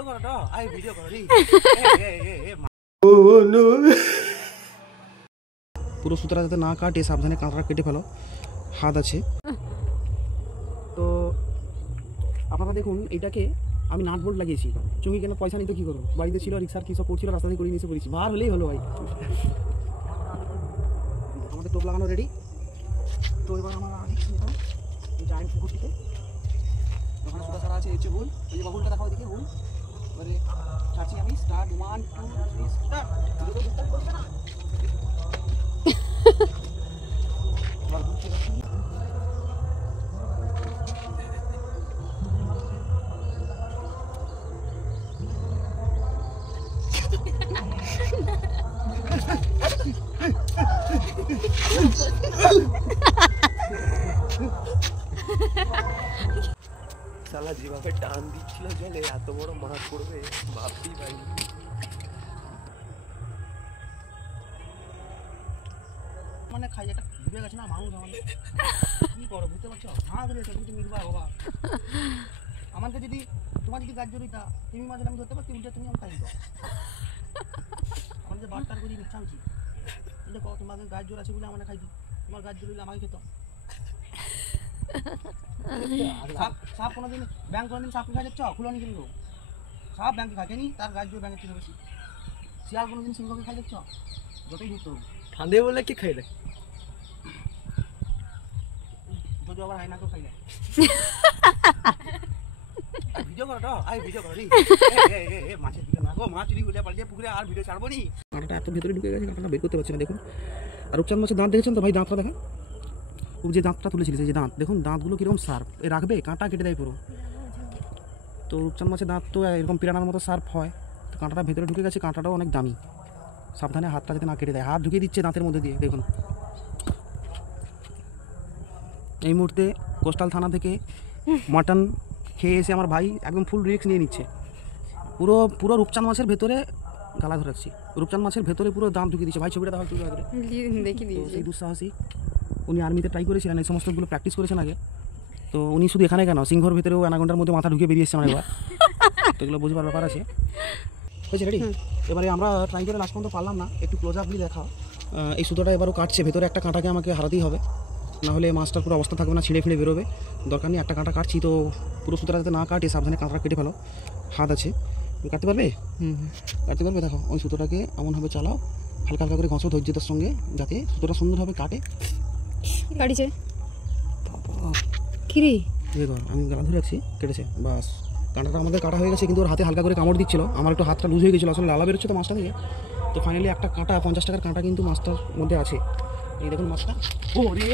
Video করো তো, I video করো রে। পুরো সুতরা যাতে না কাটে সাবধানে কাঁটাটা কেটে ফেলো, হাত আছে তো। আপনারা দেখুন এইটাকে আমি নাট বোল্ট লাগিয়েছি, চুঙ্গি কেন পয়সা নিতে কী করবো, বাড়িতে ছিল রিক্সার কী সব করছিল, রাস্তা দিয়ে করে নিয়ে এসে পড়েছি, বার হলেই হলো ভাই। আমাদের টোপ লাগানো রেডি। তো এবার আমার এই জায়েন্ট পুকুরটিতে ওখানে সুতা সারা আছে, হচ্ছে হুল, এই যে বাহুলটা দেখাও দেখি হুল। এবারে ছাড়ছি আমি, স্টার্ট 1 2 3 স্টার্ট। শালা যেভাবে টান দিচ্ছিল জলে এত বড় মাছ পড়বে ভাবতেই পারিনি। মানে খাই একটা ডুবে গেছে না মানুষ, আমাদের কি করো বুঝতে পারছো, হাঁ ধরে তুমি মিলবা বাবা। আমাকে যদি তোমার যদি গাছ জড়িতা তুমি মাছ আমি ধরতে পারছি, উল্টে তুমি আমি খাই দাও। আমার যে বারটার করে ইচ্ছা হচ্ছি, দেখো তোমাদের গাছ জোর আছে বলে আমার খাই দিই, তোমার গাছ জড়িলে আমাকে খেত। সাপ কোনোদিন ব্যাংক কোনোদিন সাপকে খাই দেখছ, খুলো নি কিন্তু সাপ ব্যাংকে খাইনি, তার গাছ জোর ব্যাংকের থেকে বেশি। শিয়াল কোনোদিন সিংহকে খাই দেখছ, যতই ঘুরতো ঠান্ডে বলে কি খাই দেয়, যদি আবার হাইনা কেউ খাই দেয়। ভিডিও করো তো, আই ভিডিও করো রে। মাছের ভিডিও না গো, মাছ চুরি করে পালিয়ে পুকুরে আর ভিডিও ছাড়বো নি। কাঁটাটা এত ভেতরে ঢুকে গেছে, কাঁটাটা বের করতে পারছি না। দেখুন আর রূপচাঁদ মাছের দাঁত দেখেছেন তো ভাই, দাঁতটা দেখেন, ও যে দাঁতটা তুলেছিল যে দাঁত, দেখুন দাঁতগুলো কীরকম শার্প, এ রাখবে কাঁটা কেটে দেয় পুরো। তো রূপচাঁদ মাছের দাঁত তো এরকম পিরানার মতো শার্প হয়, তো কাঁটাটা ভেতরে ঢুকে গেছে, কাঁটাটাও অনেক দামি, সাবধানে হাতটা যাতে না কেটে দেয়। হাত ঢুকিয়ে দিচ্ছে দাঁতের মধ্যে দিয়ে। দেখুন এই মুহূর্তে কোস্টাল থানা থেকে মাটন খেয়ে এসে আমার ভাই একদম ফুল রিস্ক নিয়ে নিচ্ছে, পুরো পুরো রূপচাঁদ মাছের ভেতরে গালা ধরাচ্ছি, রূপচাঁদ মাছের ভেতরে পুরো দাঁত ঢুকিয়ে দিচ্ছে। ভাই ছবিটা দেখো একটু ধরে দেখি। তো সেই দুঃসাহসী উনি আর্মিতে ট্রাই করেছিলেন, এই সমস্তগুলো প্র্যাকটিস করেছেন আগে। তো উনি শুধু এখানে কেন, সিংহর ভেতরেও অ্যানাকোন্ডার মধ্যে মাথা ঢুকিয়ে বেরিয়ে এসছে অনেকবার। তো এগুলো বুঝবার ব্যাপার আছে। হয়েছে রেডি? এবারে আমরা ট্রাই করে লাস্ট পর্যন্ত পারলাম না, একটু ক্লোজ আপলি দেখাও। এই সুতোটা এবারও কাটছে, ভেতরে একটা কাঁটাকে আমাকে হারাতেই হবে, নাহলে মাছটার পুরো অবস্থা থাকবে না, ছিঁড়ে ফিরে বেরোবে। দরকার নেই, একটা কাঁটা কাটছি তো, পুরো সুতোটা যাতে না কাটে সাবধানে কাঁটাটা কেটে ফেলো, হাত আছে কাটতে পারবে, কাটতে পারবে। দেখো ওই সুতোটাকে এমনভাবে চালাও, হালকা হালকা করে ঘষো ধৈর্যতার সঙ্গে, যাতে সুতোটা সুন্দরভাবে কাটে। কাটিছে কি রে, দেখো আমি গালা ধরে রাখছি, কেটেছে বাস। কাঁটাটা আমাদের কাটা হয়ে গেছে, কিন্তু ওর হাতে হালকা করে কামড় দিচ্ছিল, আমার একটু হাতটা লুজ হয়ে গেছিলো, আসলে লালা বেরোচ্ছে তো মাছটা থেকে। তো ফাইনালি একটা কাঁটা 50 টাকার কাঁটা কিন্তু মাছটার মধ্যে আছে। এই দেখুন মাছটা, ও রে